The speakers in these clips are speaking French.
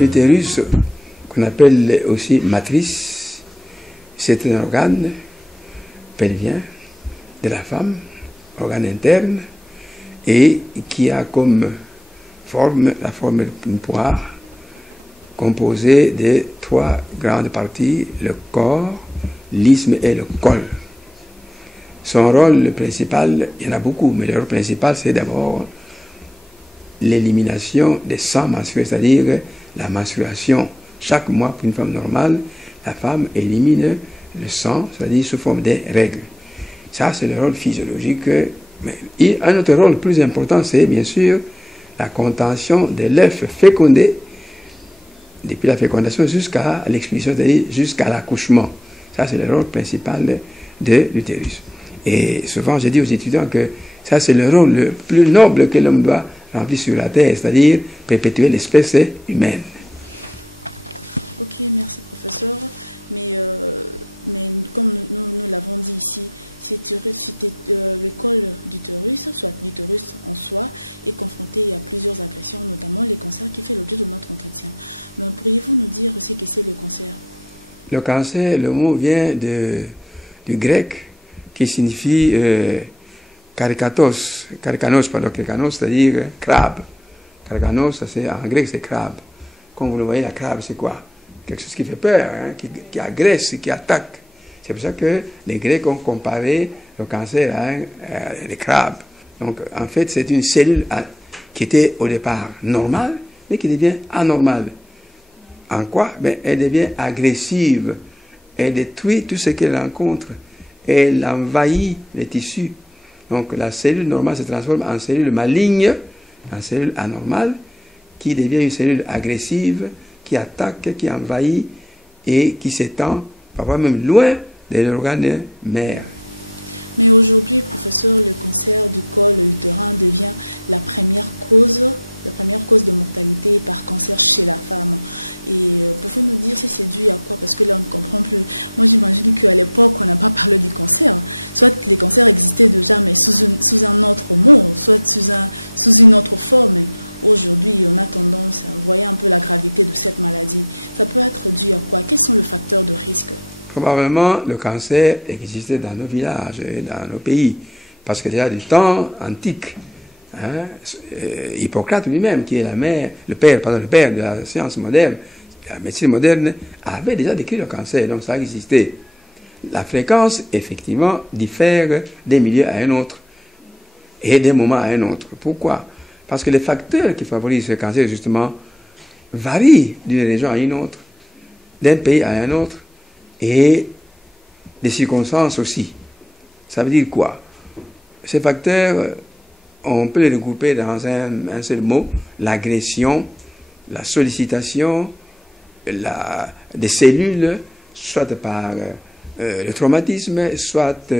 L'utérus, qu'on appelle aussi matrice, c'est un organe pelvien de la femme, organe interne, et qui a comme forme la forme d'une poire, composée de 3 grandes parties, le corps, l'isthme et le col. Son rôle principal, il y en a beaucoup, mais le rôle principal, c'est d'abord l'élimination des sangs menstruels, c'est-à-dire la menstruation. Chaque mois, pour une femme normale, la femme élimine le sang, c'est-à-dire sous forme des règles. Ça, c'est le rôle physiologique. Mais un autre rôle plus important, c'est bien sûr la contention de l'œuf fécondé, depuis la fécondation jusqu'à l'expulsion, c'est-à-dire jusqu'à l'accouchement. Ça, c'est le rôle principal de l'utérus. Et souvent, je dis aux étudiants que ça, c'est le rôle le plus noble que l'homme doit remplir sur la terre, c'est-à-dire perpétuer l'espèce humaine. Le cancer, le mot vient du grec qui signifie karikanos, c'est-à-dire crabe. Karikanos, en grec, c'est crabe. Comme vous le voyez, la crabe, c'est quoi? Quelque chose qui fait peur, hein, qui agresse, qui attaque. C'est pour ça que les Grecs ont comparé le cancer à des crabes. Donc, en fait, c'est une cellule qui était au départ normale, mais qui devient anormale. En quoi? Ben, elle devient agressive. Elle détruit tout ce qu'elle rencontre. Elle envahit les tissus. Donc la cellule normale se transforme en cellule maligne, en cellule anormale, qui devient une cellule agressive, qui attaque, qui envahit et qui s'étend, parfois même loin de l'organe mère. Probablement, le cancer existait dans nos villages et dans nos pays, parce que déjà du temps antique, hein, Hippocrate lui-même, qui est le père de la science moderne, de la médecine moderne, avait déjà décrit le cancer, donc ça existait. La fréquence, effectivement, diffère d'un milieu à un autre et d'un moment à un autre. Pourquoi? Parce que les facteurs qui favorisent ce cancer, justement, varient d'une région à une autre, d'un pays à un autre, et des circonstances aussi. Ça veut dire quoi? Ces facteurs, on peut les regrouper dans un seul mot, l'agression, la sollicitation des cellules, soit par le traumatisme, soit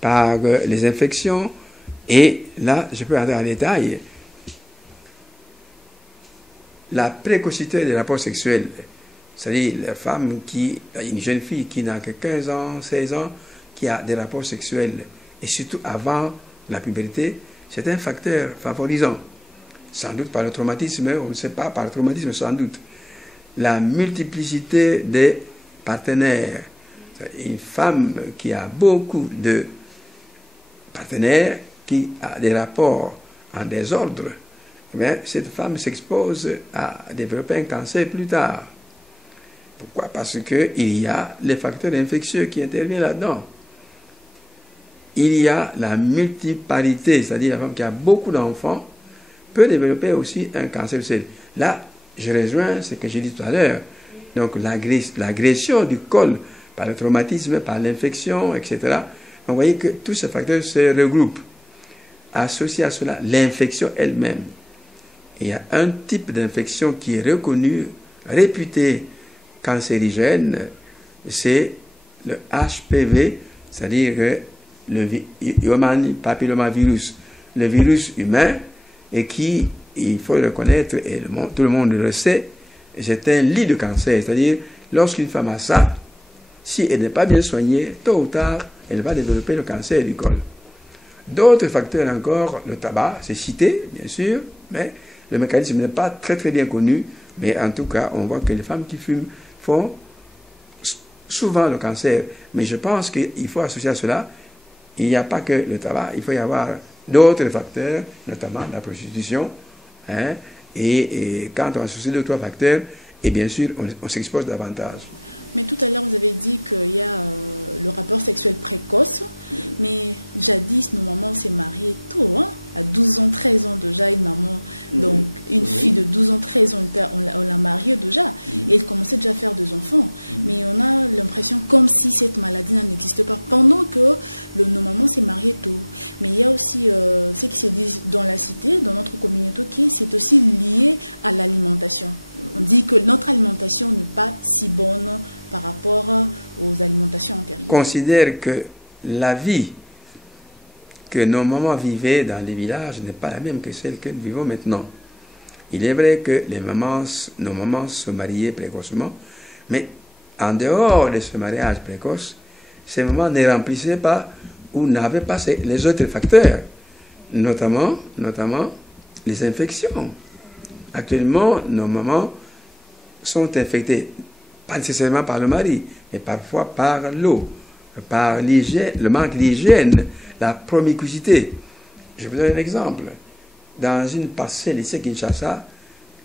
par les infections. Et là, je peux entrer en détail. La précocité des rapports sexuels, c'est-à-dire la femme une jeune fille qui n'a que 15 ans, 16 ans, qui a des rapports sexuels, et surtout avant la puberté, c'est un facteur favorisant. Sans doute par le traumatisme, on ne sait pas, par le traumatisme sans doute. La multiplicité des partenaires. Une femme qui a beaucoup de partenaires, qui a des rapports en désordre, eh bien, cette femme s'expose à développer un cancer plus tard. Pourquoi? Parce qu'il y a les facteurs infectieux qui interviennent là-dedans. Il y a la multiparité, c'est-à-dire la femme qui a beaucoup d'enfants peut développer aussi un cancer du sein. Là, je rejoins ce que j'ai dit tout à l'heure. Donc l'agression du col par le traumatisme, par l'infection, etc. Donc vous voyez que tous ces facteurs se regroupent. Associé à cela, l'infection elle-même. Il y a un type d'infection qui est reconnu, réputé cancérigène, c'est le HPV, c'est-à-dire le Human Papillomavirus, le virus humain, et qui, il faut le reconnaître, et tout le monde le sait, c'est un lit de cancer, c'est-à-dire lorsqu'une femme a ça, si elle n'est pas bien soignée, tôt ou tard, elle va développer le cancer du col. D'autres facteurs encore, le tabac, c'est cité, bien sûr, mais le mécanisme n'est pas très très bien connu. Mais en tout cas, on voit que les femmes qui fument font souvent le cancer. Mais je pense qu'il faut associer à cela, il n'y a pas que le tabac, il faut y avoir d'autres facteurs, notamment la prostitution. Hein, et quand on associe 2 ou 3 facteurs, et bien sûr, on s'expose davantage. Considère que la vie que nos mamans vivaient dans les villages n'est pas la même que celle que nous vivons maintenant. Il est vrai que nos mamans se mariaient précocement, mais en dehors de ce mariage précoce, ces mamans ne remplissaient pas ou n'avaient pas les autres facteurs, notamment les infections. Actuellement, nos mamans sont infectées, pas nécessairement par le mari, mais parfois par l'eau, par l'hygiène, le manque d'hygiène, la promiscuité. Je vous donne un exemple. Dans une parcelle ici à Kinshasa,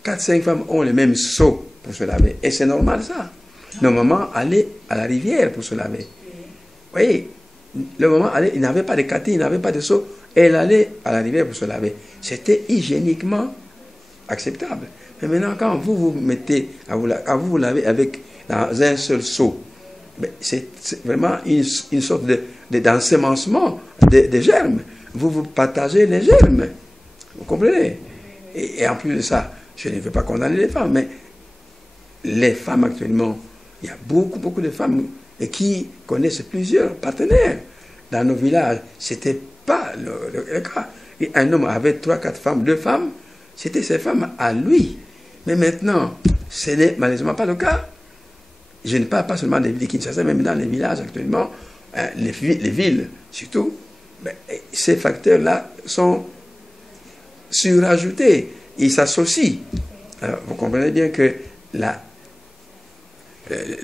4-5 femmes ont le même seau pour se laver. Et c'est normal ça. Nos mamans allaient à la rivière pour se laver. Vous voyez, le maman allait, il n'avait pas de catine, il n'avait pas de seau. Elle allait à la rivière pour se laver. C'était hygiéniquement acceptable. Mais maintenant, quand vous vous mettez à vous laver dans un seul seau, c'est vraiment une sorte d'ensemencement de germes. Vous partagez les germes. Vous comprenez? Et en plus de ça, je ne veux pas condamner les femmes, mais les femmes actuellement, il y a beaucoup de femmes qui connaissent plusieurs partenaires. Dans nos villages, ce n'était pas le cas. Et un homme avait 3-4 femmes, 2 femmes, c'était ces femmes à lui. Mais maintenant, ce n'est malheureusement pas le cas. Je ne parle pas seulement des villes de Kinshasa, même dans les villages actuellement, les villes surtout, ces facteurs-là sont surajoutés, ils s'associent. Alors, vous comprenez bien que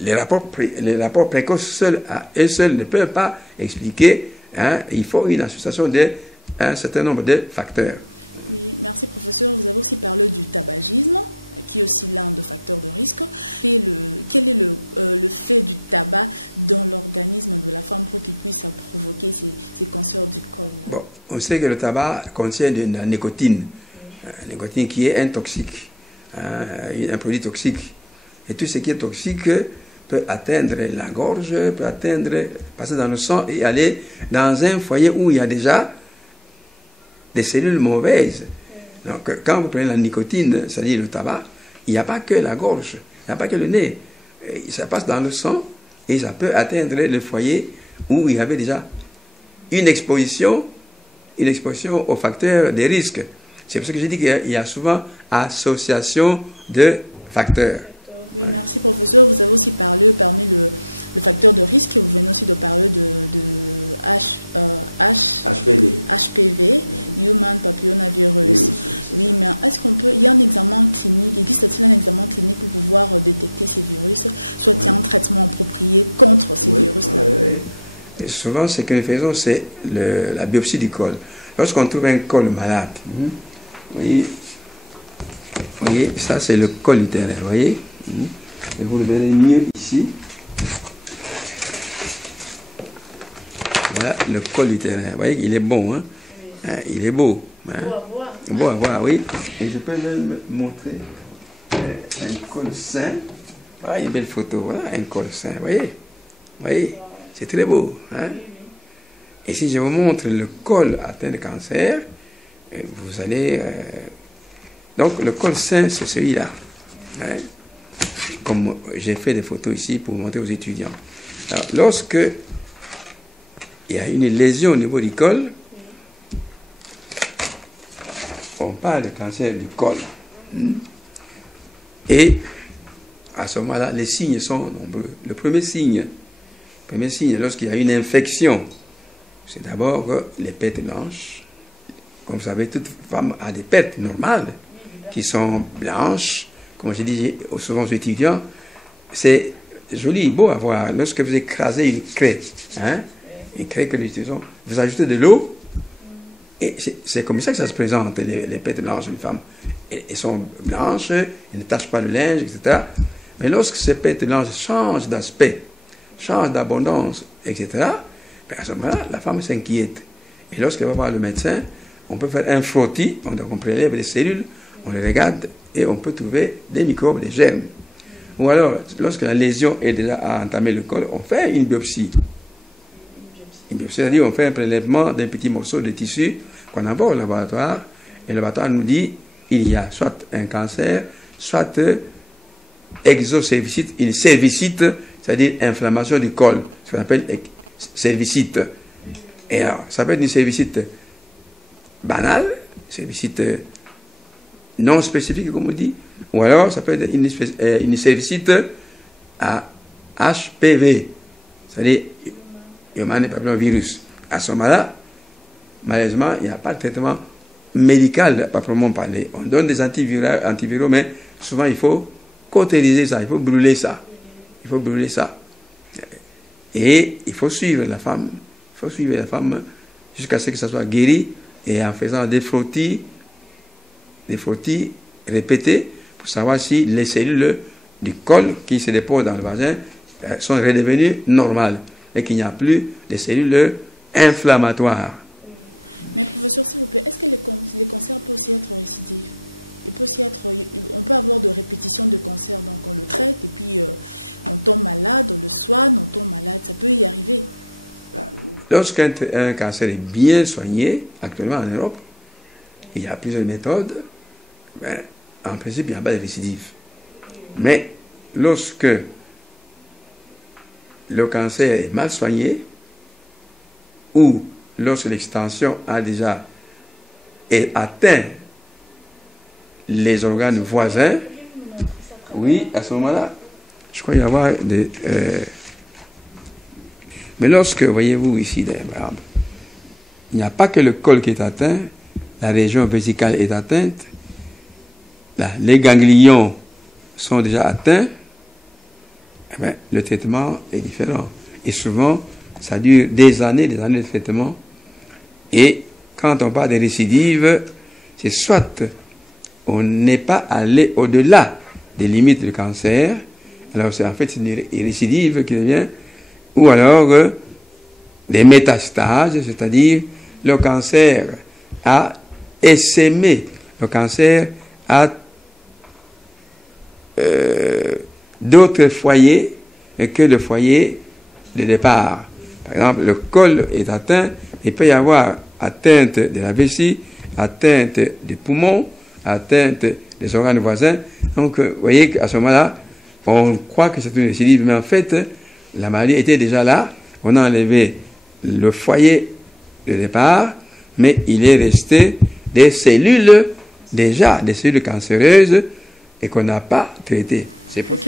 les rapports précoces à eux seuls ne peuvent pas expliquer, hein, il faut une association d'un certain nombre de facteurs. Bon, on sait que le tabac contient de la nicotine, nicotine qui est un toxique, un produit toxique. Et tout ce qui est toxique peut atteindre la gorge, passer dans le sang et aller dans un foyer où il y a déjà des cellules mauvaises. Donc, quand vous prenez la nicotine, c'est-à-dire le tabac, il n'y a pas que la gorge, il n'y a pas que le nez. Ça passe dans le sang et ça peut atteindre le foyer où il y avait déjà une exposition aux facteurs des risques. C'est pour ça que j'ai dit qu'il y a souvent association de facteurs. Ouais. Et souvent, ce que nous faisons, c'est la biopsie du col. Lorsqu'on trouve un col malade, vous voyez, ça c'est le col utérin, vous voyez, et vous le verrez mieux ici. Voilà le col utérin, vous voyez, il est bon, hein? Il est beau. Hein? Beau à voir, oui. Et je peux même montrer un col sain. Voilà une belle photo, voilà un col sain, vous voyez, c'est très beau. Hein? Et si je vous montre le col atteint de cancer, vous allez... donc le col sain, c'est celui-là. Hein? Comme j'ai fait des photos ici pour montrer aux étudiants. Alors, lorsque il y a une lésion au niveau du col, on parle de cancer du col. Et à ce moment-là, les signes sont nombreux. Le premier signe, lorsqu'il y a une infection, c'est d'abord les pertes blanches. Comme vous savez, toute femme a des pertes normales qui sont blanches, comme je dis souvent aux étudiants, c'est joli, beau à voir. Lorsque vous écrasez une craie, hein, une craie que nous utilisons, vous ajoutez de l'eau, et c'est comme ça que ça se présente, les pêtes blanches d'une femme. Elles sont blanches, elles ne tachent pas le linge, etc. Mais lorsque ces pêtes blanches changent d'aspect, changent d'abondance, etc., ben à ce moment-là, la femme s'inquiète. Et lorsqu'elle va voir le médecin, on peut faire un frottis, on prélève les cellules, on les regarde et on peut trouver des microbes, des germes. Ou alors, lorsque la lésion est déjà entamée le col, on fait une biopsie. Une biopsie, c'est-à-dire on fait un prélèvement d'un petit morceau de tissu qu'on envoie au laboratoire, et le laboratoire nous dit il y a soit un cancer, soit exocervicite, une cervicite, c'est-à-dire inflammation du col, ce qu'on appelle cervicite. Et alors, ça peut être une cervicite banale, cervicite non spécifique, comme on dit, ou alors ça peut être une cervicite à HPV, c'est-à-dire Human Papillomavirus. À ce moment-là, malheureusement, il n'y a pas de traitement médical, à proprement parler. On donne des antiviraux, mais souvent il faut cautériser ça, il faut brûler ça. Il faut brûler ça. Et il faut suivre la femme. Il faut suivre la femme jusqu'à ce que ça soit guéri, et en faisant des frottis répétés pour savoir si les cellules du col qui se déposent dans le vagin sont redevenues normales et qu'il n'y a plus de cellules inflammatoires. Lorsqu'un cancer est bien soigné, actuellement en Europe, il y a plusieurs méthodes, ben, en principe, il n'y a pas de récidive. Mais lorsque le cancer est mal soigné, ou lorsque l'extension a déjà atteint les organes voisins, oui, à ce moment-là, je crois y avoir des... Mais lorsque, voyez-vous ici, il n'y a pas que le col qui est atteint, la région vésicale est atteinte, là, les ganglions sont déjà atteints, eh bien, le traitement est différent. Et souvent, ça dure des années de traitement. Et quand on parle de récidive, c'est soit on n'est pas allé au-delà des limites du cancer, alors c'est en fait une récidive qui devient, ou alors des métastases, c'est-à-dire le cancer a essaimé, le cancer a d'autres foyers que le foyer de départ. Par exemple, le col est atteint, il peut y avoir atteinte de la vessie, atteinte des poumons, atteinte des organes voisins. Donc, vous voyez qu'à ce moment-là, on croit que c'est une récidive, mais en fait, la maladie était déjà là. On a enlevé le foyer de départ, mais il est resté des cellules, déjà des cellules cancéreuses, et qu'on n'a pas traitées. C'est pour ça.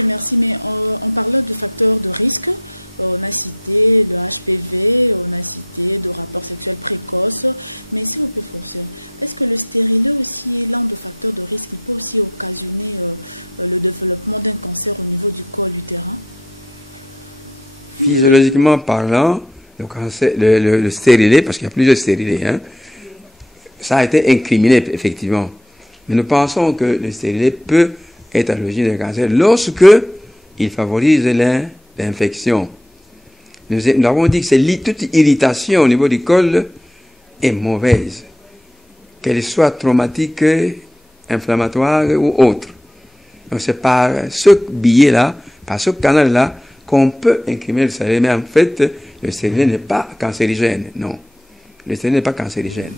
Physiologiquement parlant, le cancer, le stérilet, parce qu'il y a plusieurs stérilés, hein, ça a été incriminé effectivement. Mais nous pensons que le stérilet peut être à l'origine d'un cancer lorsque il favorise l'infection. Nous avons dit que toute irritation au niveau du col est mauvaise, qu'elle soit traumatique, inflammatoire ou autre. Donc c'est par ce biais-là, par ce canal-là, qu'on peut incriminer le stérilet, mais en fait, le stérilet n'est pas cancérigène, non. Le stérilet n'est pas cancérigène.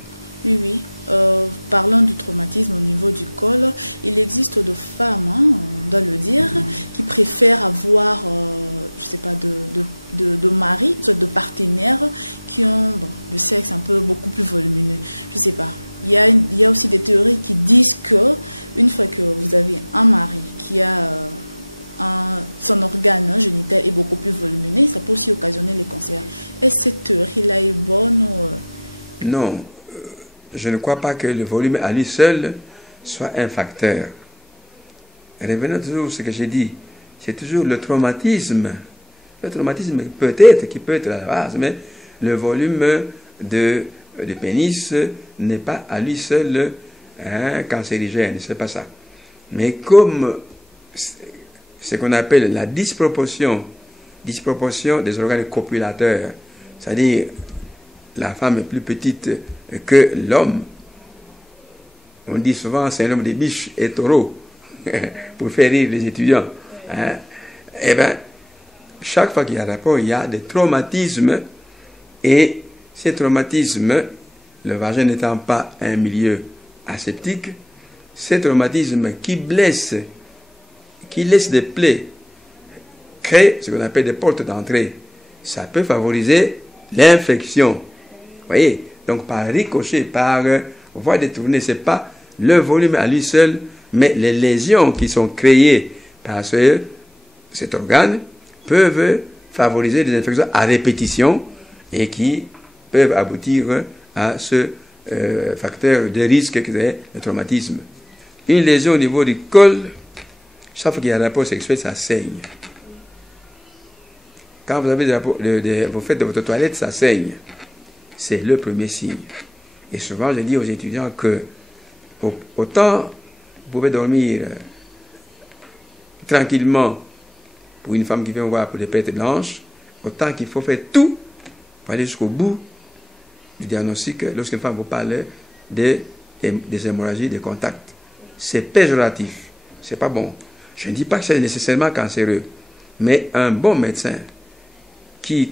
Non, je ne crois pas que le volume à lui seul soit un facteur. revenons toujours à ce que j'ai dit, c'est toujours le traumatisme. Le traumatisme peut-être, qui peut être à la base, mais le volume de pénis n'est pas à lui seul cancérigène, c'est pas ça. Mais comme ce qu'on appelle la disproportion des organes copulateurs, c'est-à-dire la femme est plus petite que l'homme, on dit souvent c'est un homme de biche et taureau, pour faire rire les étudiants. Eh bien, chaque fois qu'il y a un rapport, il y a des traumatismes, et ces traumatismes, le vagin n'étant pas un milieu aseptique, ces traumatismes qui blessent, qui laissent des plaies, créent ce qu'on appelle des portes d'entrée. Ça peut favoriser l'infection. Vous voyez? Donc par ricochet, par voie détournée, ce n'est pas le volume à lui seul, mais les lésions qui sont créées par cet organe peuvent favoriser des infections à répétition et qui peuvent aboutir à ce facteur de risque que c'est le traumatisme. Une lésion au niveau du col, chaque fois qu'il y a un rapport sexuel, ça saigne. Quand vous avez vous faites de votre toilette, ça saigne. C'est le premier signe. Et souvent, je dis aux étudiants que autant vous pouvez dormir tranquillement pour une femme qui vient voir pour des pertes blanches, autant qu'il faut faire tout pour aller jusqu'au bout du diagnostic lorsqu'une femme vous parle des hémorragies, des contacts. C'est péjoratif, c'est pas bon. Je ne dis pas que c'est nécessairement cancéreux, mais un bon médecin qui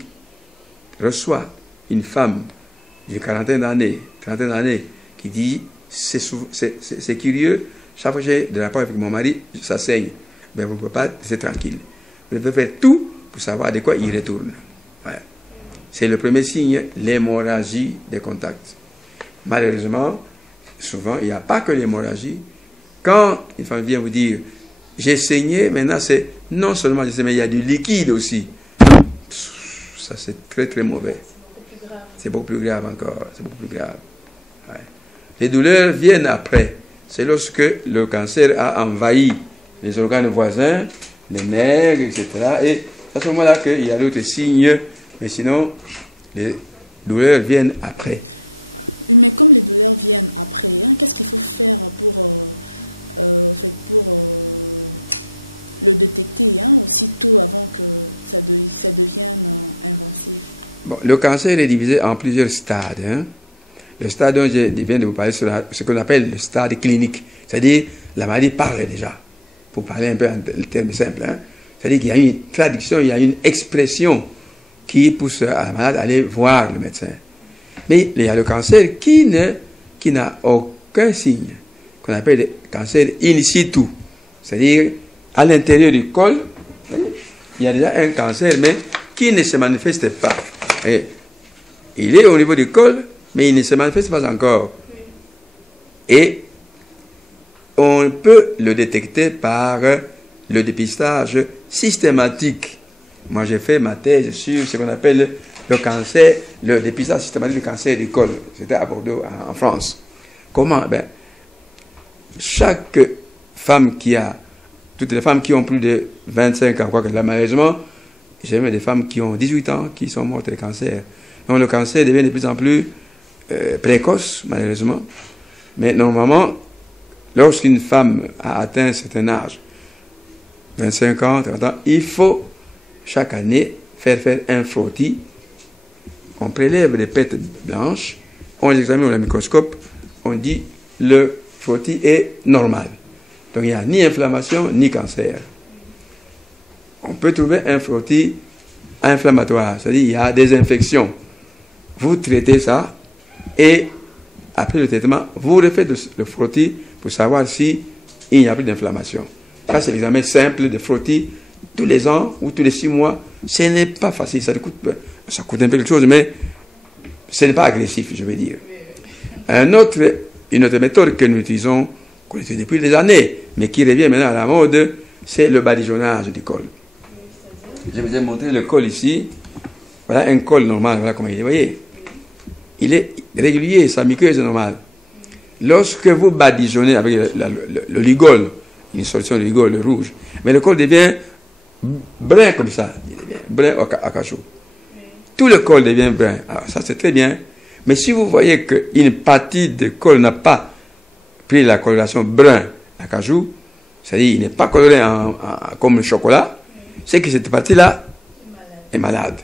reçoit une femme de quarantaine d'années, qui dit c'est curieux, chaque fois que j'ai des rapports avec mon mari, ça saigne. Ben vous ne pouvez pas rester tranquille. Vous devez faire tout pour savoir de quoi il retourne. Ouais. C'est le premier signe, l'hémorragie des contacts. Malheureusement, souvent, il n'y a pas que l'hémorragie. Quand une femme vient vous dire j'ai saigné, maintenant c'est non seulement j'ai saigné, mais il y a du liquide aussi. Ça c'est très très mauvais. C'est beaucoup plus grave encore. C'est beaucoup plus grave. Ouais. Les douleurs viennent après. C'est lorsque le cancer a envahi les organes voisins, les nerfs, etc. Et c'est à ce moment-là qu'il y a d'autres signes, mais sinon, les douleurs viennent après. Bon, le cancer est divisé en plusieurs stades. Hein. Le stade dont je viens de vous parler, c'est ce qu'on appelle le stade clinique. C'est-à-dire, la maladie parle déjà. Pour parler un peu en termes simples. Hein. C'est-à-dire qu'il y a une traduction, il y a une expression qui pousse à la malade à aller voir le médecin. Mais il y a le cancer qui n'a aucun signe, qu'on appelle le cancer in situ. C'est-à-dire, à l'intérieur du col, il y a déjà un cancer, mais qui ne se manifeste pas. Et il est au niveau du col, mais il ne se manifeste pas encore. Et on peut le détecter par le dépistage systématique. Moi, j'ai fait ma thèse sur ce qu'on appelle le cancer, le dépistage systématique du cancer du col. C'était à Bordeaux, en France. Comment? Ben, chaque femme toutes les femmes qui ont plus de 25 ans, quoique là, malheureusement, j'ai même des femmes qui ont 18 ans qui sont mortes de cancer. Donc le cancer devient de plus en plus précoce, malheureusement. Mais normalement, lorsqu'une femme a atteint un certain âge, 25 ans, 30 ans, il faut chaque année faire un frottis. On prélève les pertes blanches, on les examine au microscope, on dit le frottis est normal. Donc il n'y a ni inflammation ni cancer. On peut trouver un frottis inflammatoire, c'est-à-dire il y a des infections. Vous traitez ça et après le traitement, vous refaites le frottis pour savoir s'il n'y a plus d'inflammation. Ça, c'est l'examen simple de frottis tous les ans ou tous les 6 mois. Ce n'est pas facile, ça coûte un peu quelque chose, mais ce n'est pas agressif, je veux dire. Une autre méthode que nous utilisons, qu'on utilise depuis des années, mais qui revient maintenant à la mode, c'est le badigeonnage du col. Je vous ai montré le col ici. Voilà un col normal, voilà comment il est, vous voyez. Il est régulier, sa muqueuse est normale. Lorsque vous badigeonnez avec le ligol une solution de rigole rouge. Mais le col devient brun comme ça, il devient brun à cachou. Tout le col devient brun. Alors ça c'est très bien. Mais si vous voyez qu'une partie de col n'a pas pris la coloration brun à cajou, c'est-à-dire il n'est pas coloré comme le chocolat, c'est que cette partie-là est malade.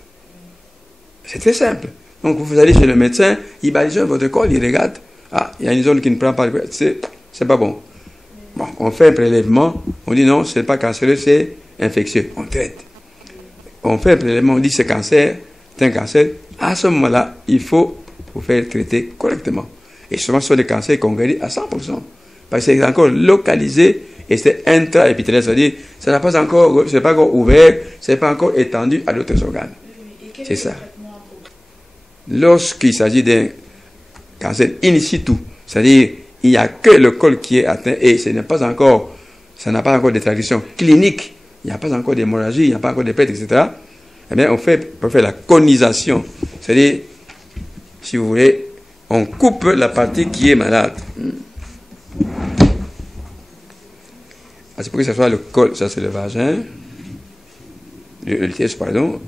C'est très simple. Donc vous allez chez le médecin, il balise votre col, il regarde, ah, il y a une zone qui ne prend pas, c'est pas bon. Bon, on fait un prélèvement, on dit non, ce n'est pas cancéreux, c'est infectieux, on traite. On fait un prélèvement, on dit c'est cancer, c'est un cancer. À ce moment-là, il faut vous faire traiter correctement. Et souvent, ce sont des cancers qu'on guérit à 100%. Parce que c'est encore localisé et c'est intra-épithélial, c'est-à-dire ça n'a pas encore, c'est pas encore ouvert, c'est pas encore étendu à d'autres organes. C'est ça. Lorsqu'il s'agit d'un cancer in situ, c'est-à-dire il n'y a que le col qui est atteint et ce n'est pas encore, ça n'a pas encore de traduction clinique, il n'y a pas encore d'hémorragie, il n'y a pas encore de perte, etc. Eh bien, on fait la conisation, c'est-à-dire, si vous voulez, on coupe la partie qui est malade. C'est pour que ce soit le col, ça c'est le vagin, l'utérus, pardon,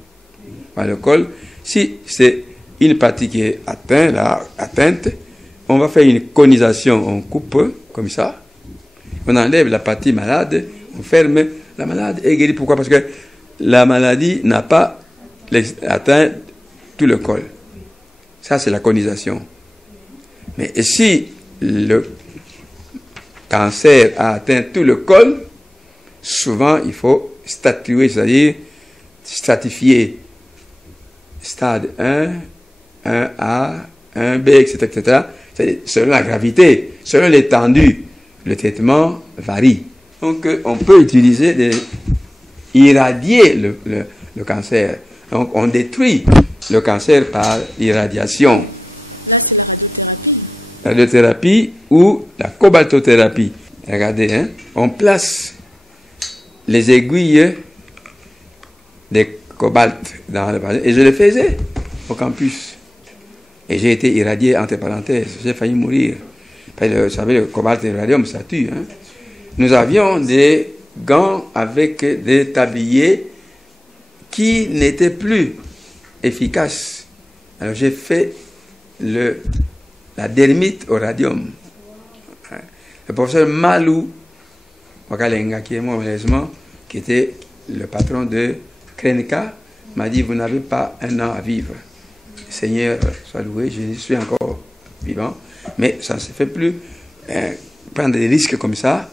le col. Si c'est une partie qui est atteinte, on va faire une conisation, on coupe comme ça, on enlève la partie malade, on ferme, la malade est guérie. Pourquoi? Parce que la maladie n'a pas atteint tout le col. Ça c'est la conisation. Mais si le cancer a atteint tout le col, souvent il faut statuer, c'est-à-dire stratifier stade 1, 1A, 1B, etc., etc. C'est-à-dire selon la gravité, selon l'étendue, le traitement varie. Donc on peut utiliser irradier le cancer. Donc on détruit le cancer par irradiation. La radiothérapie ou la cobaltothérapie. Regardez, hein, on place les aiguilles des cobalt dans le vagin. Et je le faisais au campus. Et j'ai été irradié, entre parenthèses. J'ai failli mourir. Vous savez, le cobalt et le radium, ça tue. Hein. Nous avions des gants avec des tabliers qui n'étaient plus efficaces. Alors j'ai fait la dermite au radium. Le professeur Malou Wakalenga, qui est mort malheureusement, qui était le patron de Krenka, m'a dit: vous n'avez pas un an à vivre. Seigneur soit loué, je suis encore vivant, mais ça ne se fait plus. Prendre des risques comme ça.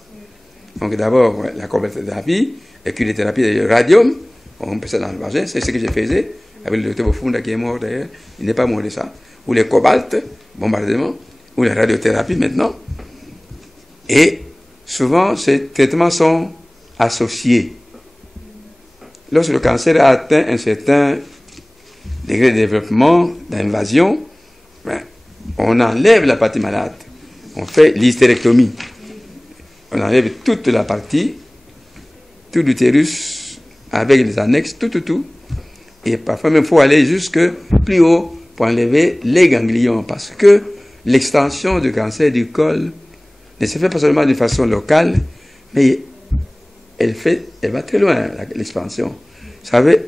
Donc d'abord la cobaltothérapie, la curithérapie, le radium, on peut ça dans le vagin, c'est ce que je faisais avec le docteur Bofunda qui est mort d'ailleurs, il n'est pas mort de ça. Ou les cobalt, bombardement, ou la radiothérapie maintenant. Et souvent ces traitements sont associés. Lorsque le cancer a atteint un certain degré de développement, d'invasion, on enlève la partie malade. On fait l'hystérectomie. On enlève toute la partie, tout l'utérus, avec les annexes, tout. Et parfois même, il faut aller jusque plus haut pour enlever les ganglions. Parce que l'extension du cancer du col ne se fait pas seulement d'une façon locale, mais elle va très loin, l'expansion. Vous savez,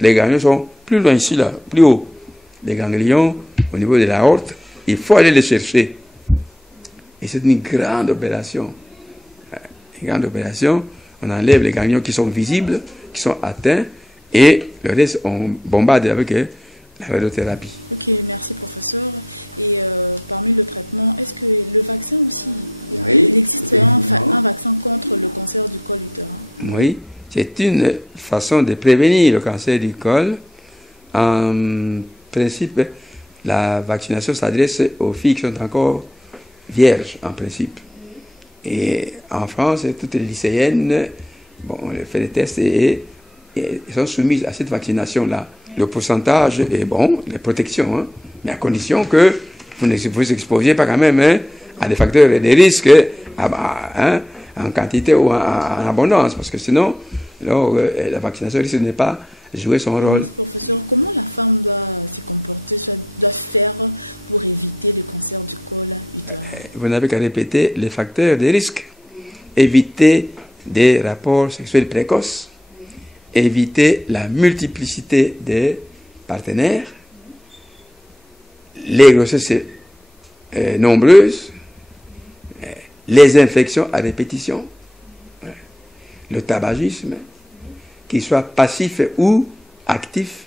les ganglions sont plus loin ici, là, plus haut. Les ganglions, au niveau de la aorte, il faut aller les chercher. Et c'est une grande opération. Une grande opération. On enlève les ganglions qui sont visibles, qui sont atteints, et le reste, on bombarde avec la radiothérapie. Oui, c'est une façon de prévenir le cancer du col. En principe, la vaccination s'adresse aux filles qui sont encore vierges, en principe. Et en France, toutes les lycéennes, bon, on fait des tests et sont soumises à cette vaccination-là. Le pourcentage est bon, les protections, hein, mais à condition que vous ne vous exposiez pas quand même à des facteurs et des risques en quantité ou en abondance, parce que sinon, alors, la vaccination risque de ne pas jouer son rôle. Vous n'avez qu'à répéter les facteurs des risques. éviter des rapports sexuels précoces, éviter la multiplicité des partenaires, les grossesses nombreuses, les infections à répétition, le tabagisme, qu'il soit passif ou actif.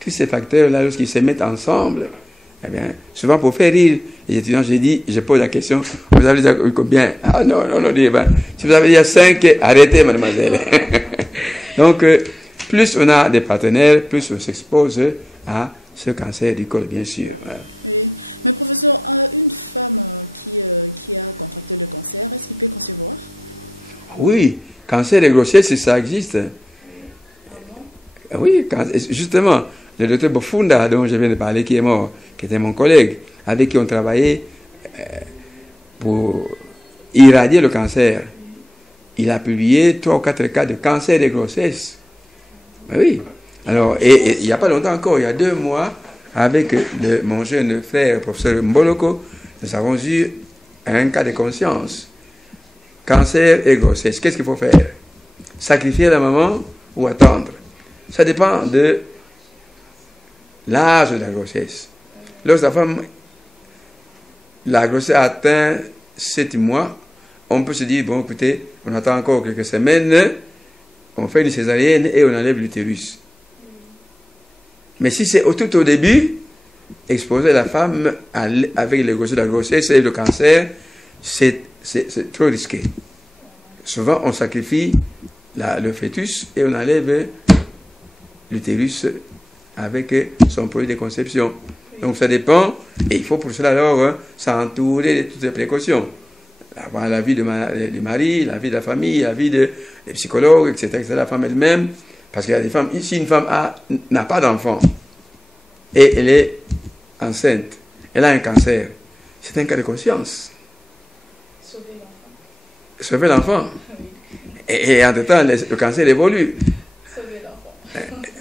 Tous ces facteurs-là, lorsqu'ils se mettent ensemble, eh bien, souvent pour faire rire les étudiants, je pose la question, vous avez déjà combien? Ah non, si vous avez déjà 5, arrêtez, mademoiselle. Donc, plus on a des partenaires, plus on s'expose à ce cancer du col, bien sûr. Voilà. Oui, cancer de grossesse, ça existe. Oui, justement, le docteur Bofunda, dont je viens de parler, qui est mort, qui était mon collègue, avec qui on travaillait pour irradier le cancer. Il a publié 3 ou 4 cas de cancer de grossesse. Oui. Alors, et il n'y a pas longtemps encore, il y a 2 mois, avec mon jeune frère, le professeur Mboloko, nous avons eu un cas de conscience. Cancer et grossesse. Qu'est-ce qu'il faut faire? Sacrifier la maman ou attendre? Ça dépend de l'âge de la grossesse. Lorsque la grossesse atteint 7 mois, on peut se dire, bon, écoutez, on attend encore quelques semaines, on fait une césarienne et on enlève l'utérus. Mais si c'est tout au début, exposer la femme avec la grossesse et le cancer, c'est trop risqué. Souvent, on sacrifie le fœtus et on enlève l'utérus avec son produit de conception. Donc ça dépend, et il faut pour cela alors s'entourer de toutes les précautions. Avoir la vie du mari, la vie de la famille, la vie des psychologues, etc., la femme elle-même. Parce qu'il y a des femmes, si une femme n'a pas d'enfant et elle est enceinte, elle a un cancer, c'est un cas de conscience. Sauver l'enfant. Et entre-temps, le cancer évolue.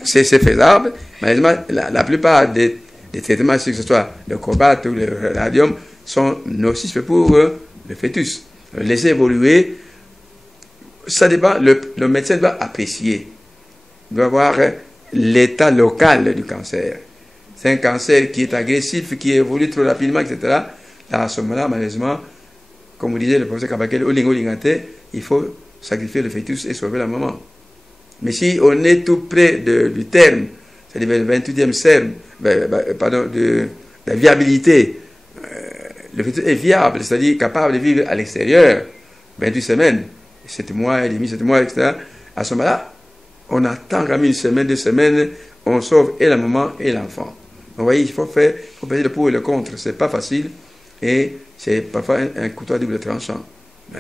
C'est faisable. Malheureusement, la plupart des traitements, que ce soit le cobalt ou le radium, sont nocifs pour le fœtus. Laisser évoluer, ça dépend. Le médecin doit apprécier. Il doit voir l'état local du cancer. C'est un cancer qui est agressif, qui évolue trop rapidement, etc. Là, à ce moment-là, malheureusement, comme vous disait le professeur Kabakel, il faut sacrifier le fœtus et sauver la maman. Mais si on est tout près du terme, c'est-à-dire le 28e terme, de la viabilité, le fœtus est viable, c'est-à-dire capable de vivre à l'extérieur, 28 semaines, 7 mois et demi, 7 mois, etc. À ce moment-là, on attend quand même 1 semaine, 2 semaines, on sauve et la maman et l'enfant. Donc, vous voyez, il faut peser le pour et le contre. C'est pas facile et c'est parfois un couteau à double tranchant. Mais...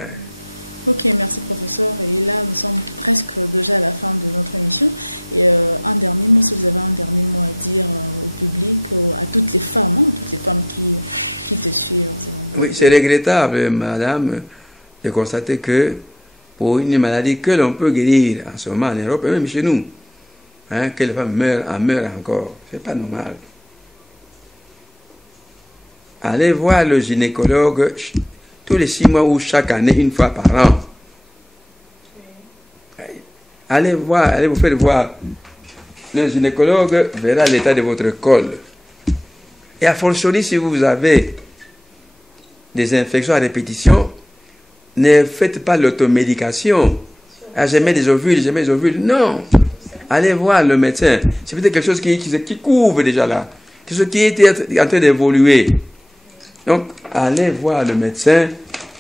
Oui, c'est regrettable, madame, de constater que pour une maladie que l'on peut guérir en ce moment en Europe, et même chez nous, que les femmes meurent encore. C'est pas normal. Allez voir le gynécologue tous les 6 mois ou chaque année, 1 fois par an. Allez vous faire voir. Le gynécologue verra l'état de votre col. Et à fortiori, si vous avez des infections à répétition, ne faites pas l'automédication. Ah, j'aimais des ovules. Non. Allez voir le médecin. C'est peut-être quelque chose qui couvre déjà là. Quelque chose qui était en train d'évoluer. Donc, allez voir le médecin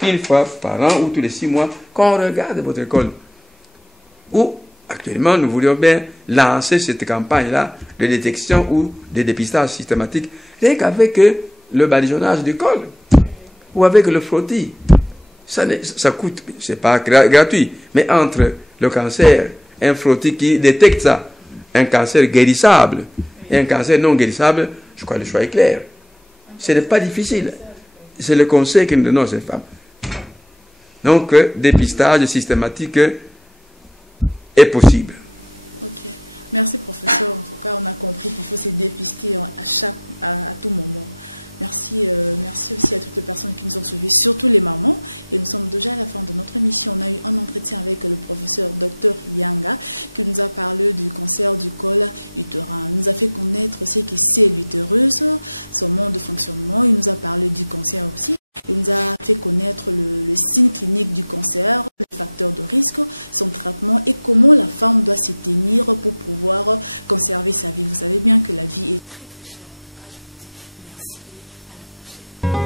1 fois par an ou tous les 6 mois qu'on regarde votre col. Ou, actuellement, nous voulions bien lancer cette campagne-là de détection ou de dépistage systématique rien qu'avec le badigeonnage du col ou avec le frottis. Ça coûte, c'est pas gratuit, mais entre le cancer, un frottis qui détecte ça, un cancer guérissable et un cancer non guérissable, je crois que le choix est clair. Ce n'est pas difficile. C'est le conseil que nous donnons à ces femmes. Donc, dépistage systématique est possible.